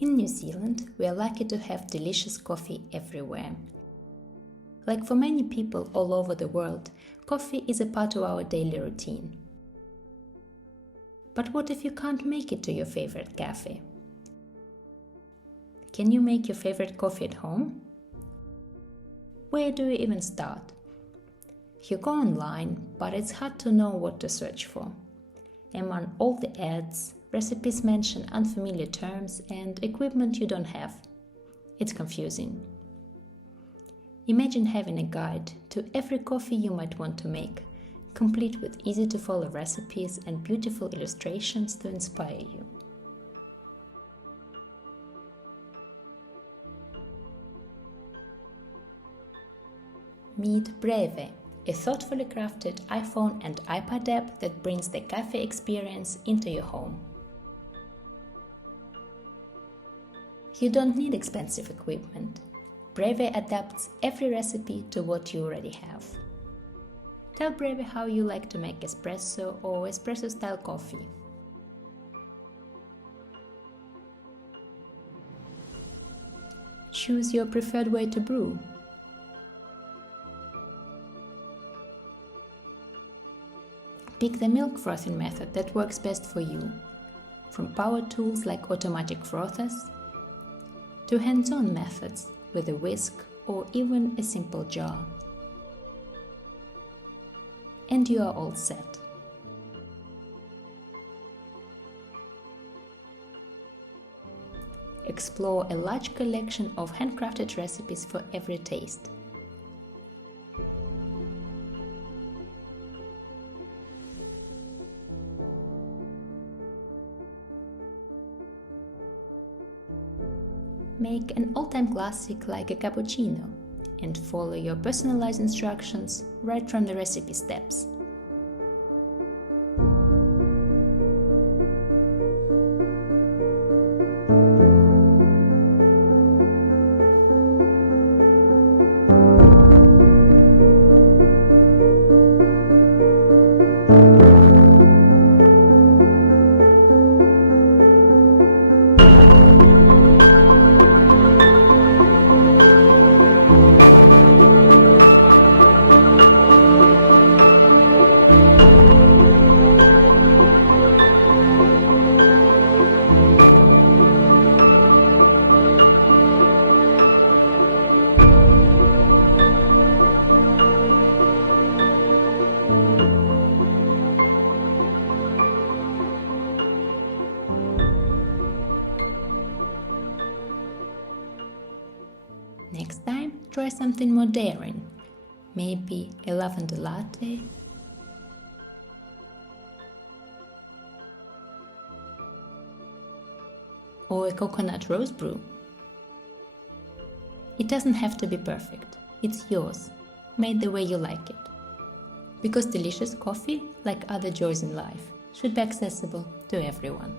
In New Zealand, we are lucky to have delicious coffee everywhere. Like for many people all over the world, coffee is a part of our daily routine. But what if you can't make it to your favorite cafe? Can you make your favorite coffee at home? Where do you even start? You go online, but it's hard to know what to search for. Among all the ads, recipes mention unfamiliar terms and equipment you don't have. It's confusing. Imagine having a guide to every coffee you might want to make, complete with easy-to-follow recipes and beautiful illustrations to inspire you. Meet Breve, a thoughtfully crafted iPhone and iPad app that brings the cafe experience into your home. You don't need expensive equipment. Breve adapts every recipe to what you already have. Tell Breve how you like to make espresso or espresso-style coffee. Choose your preferred way to brew. Pick the milk frothing method that works best for you, from power tools like automatic frothers to hands-on methods with a whisk or even a simple jar. And you are all set. Explore a large collection of handcrafted recipes for every taste. Make an all-time classic like a cappuccino and follow your personalized instructions right from the recipe steps. Next time, try something more daring. Maybe a lavender latte? Or a coconut rose brew? It doesn't have to be perfect. It's yours, made the way you like it. Because delicious coffee, like other joys in life, should be accessible to everyone.